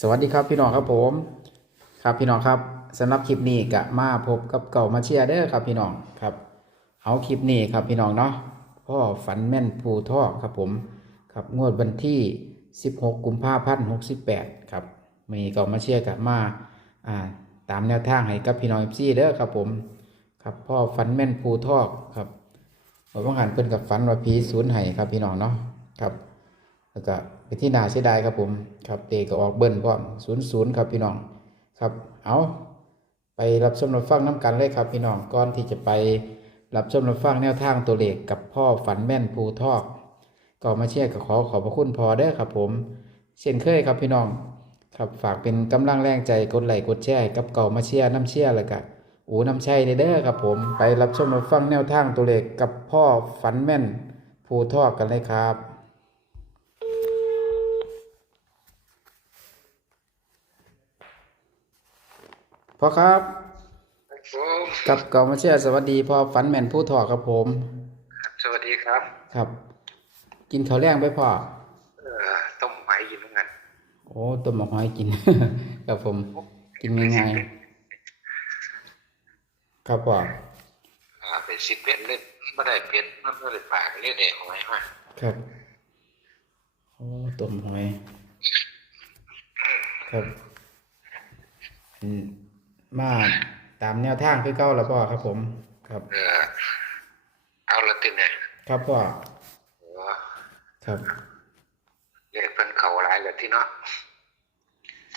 สวัสดีครับพี่น้องครับผม ครับพี่น้องครับสำหรับคลิปนี้กะมาพบกับเก่ามาเชียร์เด้อครับพี่น้องครับ เอาคลิปนี้ครับพี่น้องเนาะพ่อฝันแม่นภูทอกครับผมครับงวดวันที่ 16 กุมภาพันธ์68 ครับมีเก่ามาเชียร์กะมาอ่าตามแนวทางให้กับพี่น้องซี่เด้อครับผมครับพ่อฝันแม่นภูทอกครับว่าบางหันเพิ่นกับฝันว่าผีศูนย์ให้ครับพี่น้องเนาะครับ แล้วก็ไปที่นาเสียดายครับผมครับเตะก็ออกเบิ้ลพร้อมศูนย์ศูนย์ครับพี่น้องครับเอาไปรับชมรับฟังน้ำกันเลยครับพี่น้องก่อนที่จะไปรับชมรับฟังแนวทางตัวเลขกับพ่อฝันแม่นภูทอกก็มาเชียร์ก็ขอขอบพระคุณพอเด้ครับผม เช่นเคยครับพี่น้องครับฝากเป็นกำลังแรงใจกดไลค์กดแชร์กับเก่ามาเชียร์น้ำเชียร์แล้วก็อูน้ำชัยเด้อครับผม ไปรับชมรับฟังแนวทางตัวเลขกับพ่อฝันแม่นภูทอกกันเลยครับ พ่อครับ ผมกับเก่ามาเชียร์สวัสดีพ่อฝันแม่นผู้ถอครับผม สวัสดีครับ ครับ กินข้าวแรงไปพ่อ เอ่อต้มไม้กินเหมือนกันโอ้ต้มหมกหอยกิน ครับผม กินง่ายๆครับพ่ออ่าเป็นสิบเป็ดเล่นไม่ได้เป็ดมันไม่ได้ปากเล่นเด็กหอยมาครับโอ้ต้มหอย ครับอืม มาตามแนวทางคือเก้าแล้วพ่อครับผม ครับ เออเอาละติเนี่ยครับพ่อเออครับเรียกเป็นเขาหลายเลยที่เนาะ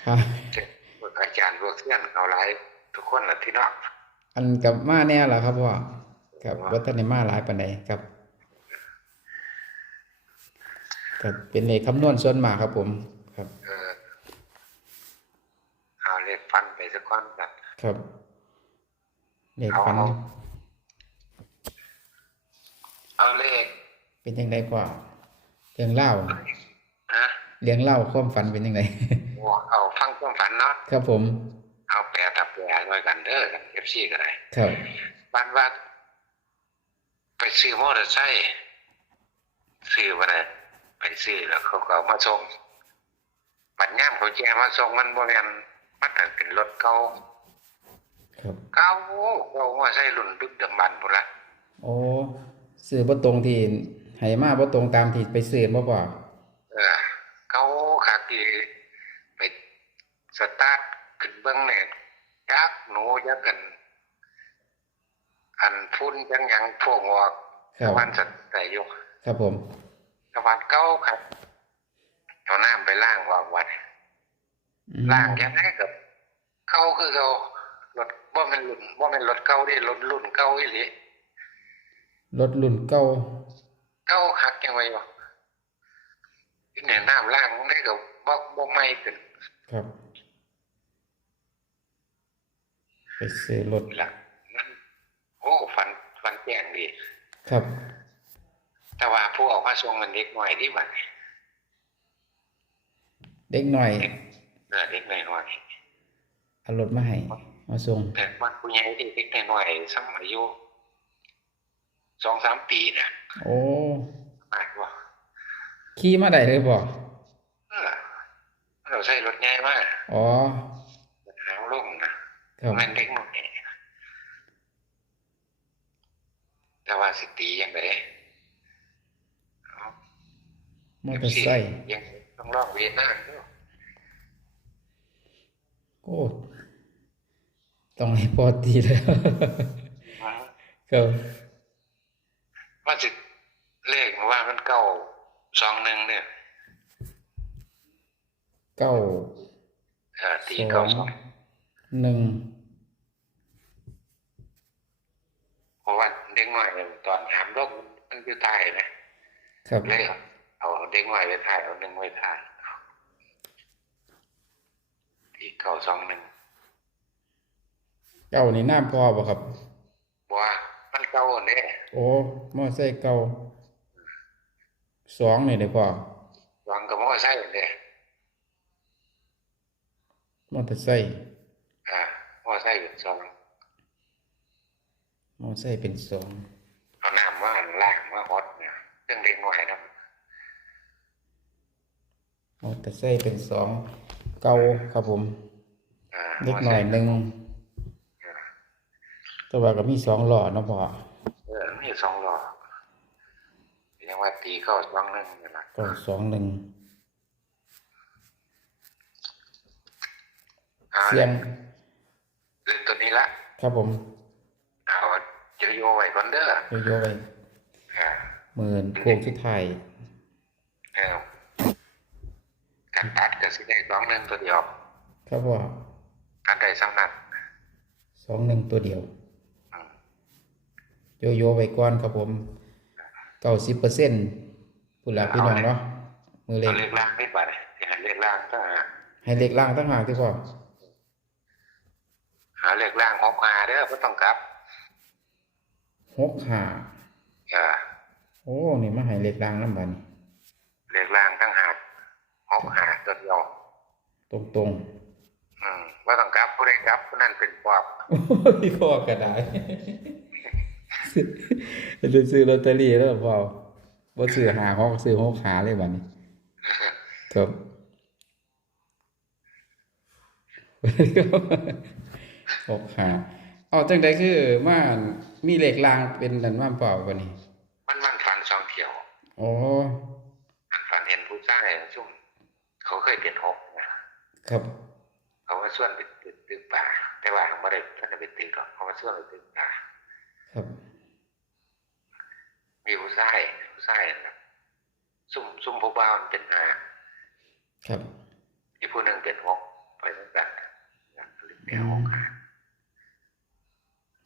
ครับพวกอาจารย์พวกเพื่อนเขาหลายทุกคนละที่เนาะอันกับมาแน่ล่ะครับพ่อครับวัฒนมาหลายปานใดครับก็เป็นเลขคำนวณส่วนมากครับผม ครับ เออเอาเรียกฟันไปสักก้อนกัน ครับเลขฟัน เอา เอาเลขเป็นยังไงพ่อเรื่องเล่านะเรื่องเล่าความฝันเป็นยังไง โอ้เอาฟังความฝันเนาะครับผม เอาแปรตับแปรไว้กันเด้อกันเอฟซีก็ได้ครับบ้านว่าไปซื้อมอเตอร์ไซค์ซื้อมาเลยไปซื้อแล้วเขาก็เอามาส่งบัดย่ามเขาแจกมาส่งมันบ่แม่นมันก็เป็นรถเก่า ครับเก่าเก่าว่าใส่รุ่นดึกดำบรรพ์พุ่นละโอ้ซื้อบ่ตรงที่ให้มาบ่ตรงตามที่ไปซื้อบ่พ่อเออเก่าคักที่ไปสตาร์ทขึ้นเบิ่งเนี่ยยักหนูยักกัน อันฟุ้นจังหยังพวกงอกครับวันสัตว์แต่อยู่ครับผมตะวันเก้าครับเอาน้ำไปล้างวางวัดอืมล้างยังไงกับเก้าคือเขารถ ว่ามันรุ่นว่ามันรถเก้าได้รถรุ่นเก้าอีหลีรถรุ่นเก่าเก้าหักยังไงวะที่เนี่ยน้ำล้างมันได้กับบ่บ่ไม่ขึ้นครับไปซื้อรถละมันโอ้ฟันฟันแจ้งดีครับ แต่ว่าผู้ออกมาส่งมันเด็กหน่อยที่บัดเด็กหน่อยเออเด็กหน่อยหน่อยเอารถมาให้ มาส่งแต่มันผู้ใหญ่ที่เด็กหน่อยสมัยอายุสองสามปีน่ะ โอ้มากกว่าขี่มาได้เลยบ่เออเราใช้รถง่ายมากอ๋อหางลุ่มนะครับมันเล็กหน่อยแต่ว่าสิตียังไงมอเตอร์ไซค์ยังต้องลองเวียนหน้าด้วยโอ้ ต้องให้พอตีแล้วครับว่าสิเลขมันว่ามันเก้าสองหนึ่งเนี่ยเก้าเออตีสอเก้างสองหนึ่งเพราะว่าเด็กน้อยเนี่ยตอนหามรถมันอยู่ใต้นะครับเลยเอาเด็กน้อยไปถ่ายเอาหนึ่งไว้ถ่ายตีเก้าสองหนึ่ง เก้านี่น้ำพอบ่ครับบัวมันเก้าเนี่ยโอ้มอเตอร์ไซค์เก้าสองนี่ได้พอวางกับมอไซค์เนี่ยมอเตอร์ไซค์อ่ามอไซค์เป็นสองมอเตอร์ไซค์เป็นสองเอาน้ำว่าล้างว่าฮอตเนี่ยเรื่องเด็กน้อยนะมอเตอร์ไซค์เป็นสองเก่าครับผมอ่าเล็กหน่อยหนึ่ง แต่ว่าก็มีสองหล่อเนาะพ่อเออมีสองหลอยังว่าตีเข้าสองหนึ่งนี่นะก็สองหนึ่งเอาเสียงเรื่องตัวนี้ละ ครับผม เอาจะโยไว้ก่อนเด้อโยโย่ไปอ่าหมื่นโค้งสุดท้ายเออการตัดก็สิได้สองหนึ่งตัวเดียว ครับพ่อการได้สำนักสองหนึ่งตัวเดียวอืม โยโย่ไปก่อนครับผมเก้าสิบเปอร์เซ็นต์ผู้หลักพี่น้องเนาะมือเล็เอากเลขล่างไม่ปัดที่หาเลขล่างก็หาให้เล็กล่างตั้งหากที่พ่อหาเลขล่างหกหาเด้อไม่ต้องกลับหกห้าเออโอ้นี่มาให้เล็กล่างน้ำบัดนเลขล่างตั้งหากหกหาตัวเดียวตรงตรงอืมว่าต้องกลับผู้ใดกลับผู้นั้นเป็นปอบๆโอ้ยข้อกระไดาษ จะซื้อลอตเตอรี่แล้วเปล่าว่าซื้อหาหกซื้อหกหาเลยบัดนี้ครับหกหาเอาจังใดคือว่ามีเหล็กรางเป็นดันว่าเปล่าบัดนี้ มันมันฝันสองเที่ยวอ๋อมันฝันเห็นผู้ชายซุ่มเขาเคยเป็นหกนะครับเขามาส่วนไปตึกตึกป่า แต่ว่าเขาไม่ได้ท่านได้ไปตึกหรอกเขามาส่วนไปตึกป่าครับมี ผู้ชายผู้ชายนะซุ่มซุ่มผู้บ่าวมันเป็นห้าครับอีกผู้หนึ่งเป็นหกไปตั้งแต่เดียวหกห้า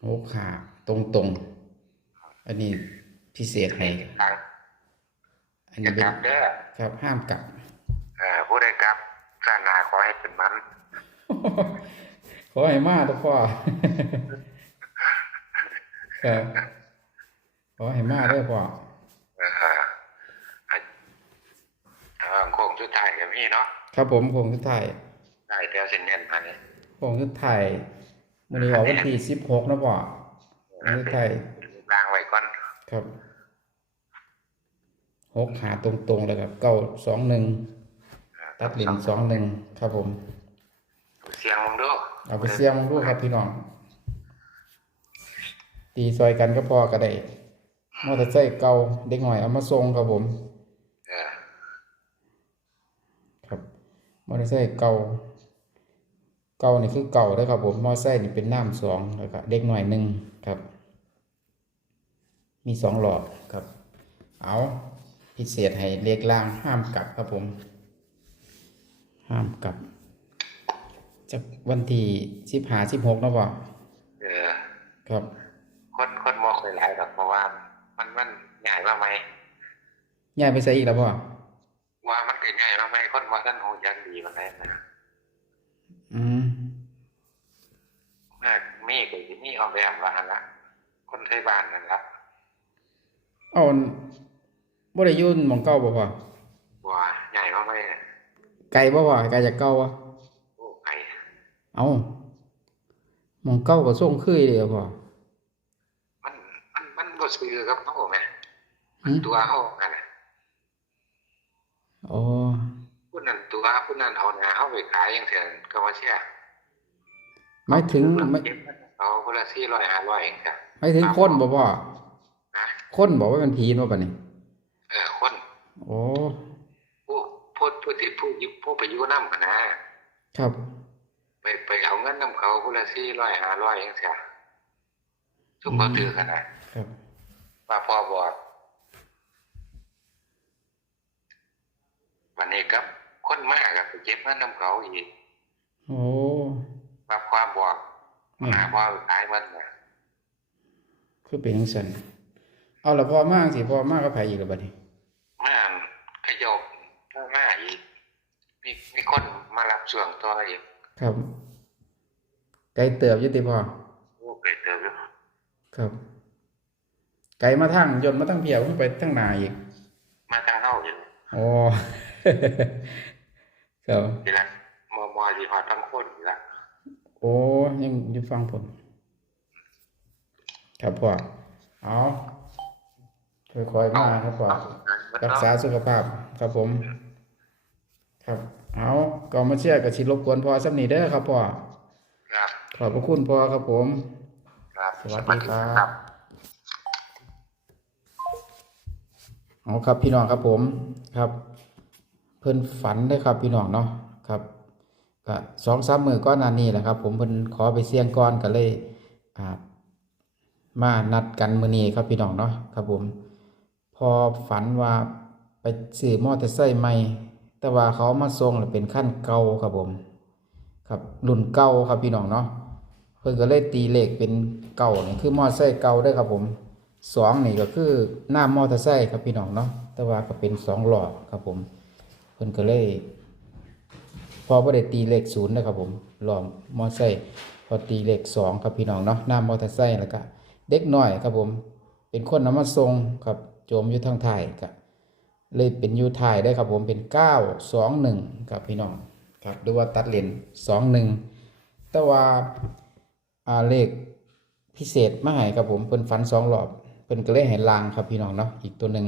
หกขาตรงตรงๆอันนี้พิเศษให้ทางอันจะนี้เป็กนลับเด้อครับห้ามกลับเอ่อผู้ใดกลับสานาขอให้เป็นมันขอให้มาทุกพ่อครับข อให้มาเด้อพ่อเอ่ออะเอ่อโค้งสุดท้ายกับพี่เนาะครับผมคงสุดท้ายได้เดี๋ยวเส้นเงินไปโค้งสุดท้ายมื้อนี้ออกวันที่สิบหกนะพ่อมื้อสุดท้ายลางไว้ก่อนครับหกขาตรงๆเลยครับเก้าสองหนึ่งตัดเหรียญสองหนึ่งครับผม เสียงมึงดูเอาไปเสี่ยงดูครับพี่น้องตีซอยกันก็พอก็ได้ มอเตอร์ไซค์เก่าเด็กหน่อยเอามาส่งครับผมเออครับมอเตอร์ไซค์เก่า เก่านี่คือเก่าเด้อครับผมมอเตอร์ไซค์นี่เป็นน้ำสองแล้วก็เด็กหน่อยหนึ่งครับ มีสองหลอดครับ เอาพิเศษให้เลขล่างห้ามกลับครับผม ห้ามกลับจากวันที่สิบห้าสิบหกนะบ่เออครับ คนคนมองหลายๆหรอกเพราะว่า มันมันใหญ่มาไหม ย้ายไปใส่อีกแล้วบ่ว่ามันเกิดใหญ่มาไหมคนว่าท่านหูยันดีมันไหนนะอืมมากมีก็สิมีเอาแบบว่าหั่นละคนไทยบ้านนั่นละเอาบ่ได้อยุ่นหมองเก่าบ่พ่อว่าใหญ่มาไหมเนี่ยไกลบ่พ่อไกลจากเก่าบ่โอ้ไอ้เอาหมองเก่าก็ส่งคือเด้อพ่อมันมันมันบ่ซื้อกับเขาแม่หืมตัวเขากันน่ะ อ๋อผู้นั้นตัวผู้นั้นเอาหน้าเขาไปขายอย่างเถื่อนก็ว่าเชื่อหมายถึงไม่เอาคนละสี่ร้อยห้าร้อยเองค่ะหมายถึงคนบ่พ่อนะคนบอกว่าเป็นผีเนาะบัดนี้เออคนโอ้ผู้ผู้ผู้ที่ผู้ยิผู้ไปอยู่น้ำกันนะครับไปไปเอาเงินน้ำเขาคนละสี่ร้อยห้าร้อยเองค่ะทุกคนถือกันนะครับว่าพ่อบอก วันนี้ครับ คนมากอะไปเก็บเงินน้ำเขาอีกโอ้ว่าพ่อบอกอืมหาพ่อขายมันนะคือเป็นจังซั่นเอาละพ่อมากสิพ่อมากก็ไผอีกแล้วบัดนี้มาขยบมาอีกมีมีคนมารับส่วงตัวอีกครับไกลเติบอยู่ติพ่อโอ้เกิดเติมอยู่ครับ ไกลมาทางยนต์มาทางเพียวขึ้นไปทางหนาอีกมาทางเข้าอยู่โอ้ ครับทีละมอมอสีหอดทั้งคนอยู่ละโอ้ยังอยู่ฟังผลครับพ่อเอาค่อยๆมาครับพ่อรักษาสุขภาพครับผม ครับ เอาก็มาเชื่อกับชิรบกวนพ่อสำนีเด้อครับพ่อครับขอบพระคุณพ่อครับผมครับสวัสดีครับเอาครับพี่น้องครับผมครับ เพิ่นฝันได้ครับพี่น้องเนาะครับก็สองสามมือก้อนนานี้แหละครับ ผมเพิ่นขอไปเสี่ยงก่อนก็เลยอ่ามานัดกันมือนี้ครับพี่น้องเนาะครับผม พอฝันว่าไปซื้อมอเตอร์ไซค์ใหม่ แต่ว่าเขามาส่งเป็นขั้นเก่าครับผม ครับรุ่นเก่าครับพี่น้องเนาะเพิ่นก็เลยตีเลขเป็นเก่านี่คือมอเตอร์ไซค์เก่าเด้ครับผมสองนี่ก็คือหน้ามอเตอร์ไซค์ครับพี่น้องเนาะแต่ว่าก็เป็นสองหลอดครับผม เพิ่นก็เลย พอบ่ได้ตีเลขศูนย์นะครับผมหลอมมอเตอร์ไซค์พอตีเลขสองครับพี่น้องเนาะหน้ามอเตอร์ไซค์แล้วก็เด็กน้อยครับผม เป็นคนนำมาส่งครับโจมอยู่ทางไทยก็เลยเป็นยู่ท้ายได้ครับผมเป็นเก้าสองหนึ่งครับพี่น้องครับหรือว่าตัดเลนสองหนึ่งแต่ว่าอาเลขพิเศษมาให้ครับผมเพิ่นฟันสองรอบเพิ่นก็เลยให้ลางครับพี่น้องเนาะอีกตัวหนึ่ง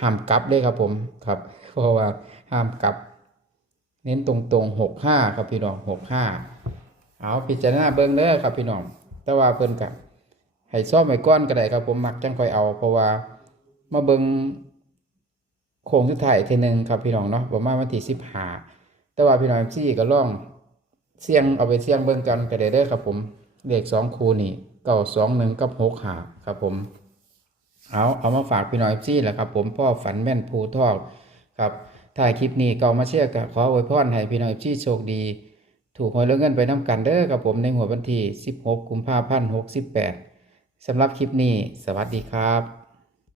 ห้ามกลับเลยครับผมครับเพราะว่าห้ามกลับ เน้นตรงๆหกห้าครับพี่น้องหกห้าเอาพิจารณาเบิ่งเด้อครับพี่น้อง แต่ว่าเพิ่นกับให้ซ่อมไว้ก้อนก็ได้ครับผมมักจังค่อยเอา เพราะว่ามาเบิ่งโค้งสุดท้ายทีหนึงครับพี่น้องเนาะประมาณวันที่สิบห้าแต่ว่าพี่น้องซี่ก็ลองเสี่ยงเอาไปเสี่ยงเบิ่งกันก็ได้เด้อครับผมเลขสองคูนี่เก้าสองหนึ่งกับหกหาครับผม เอาเอามาฝากพี่น้อยซี่แหละครับผมพ่อฝันแม่นภูทอกครับถ่ายคลิปนี้ก็มาเชื่อกับขออวยพรให้พี่น้อยซี่โชคดี ถูกหวยเรื่องเงินไปน้ำกันเด้อครับผมในหัวดวันที่16 กุมภาพันธ์68สำหรับคลิปนี้ สวัสดีครับ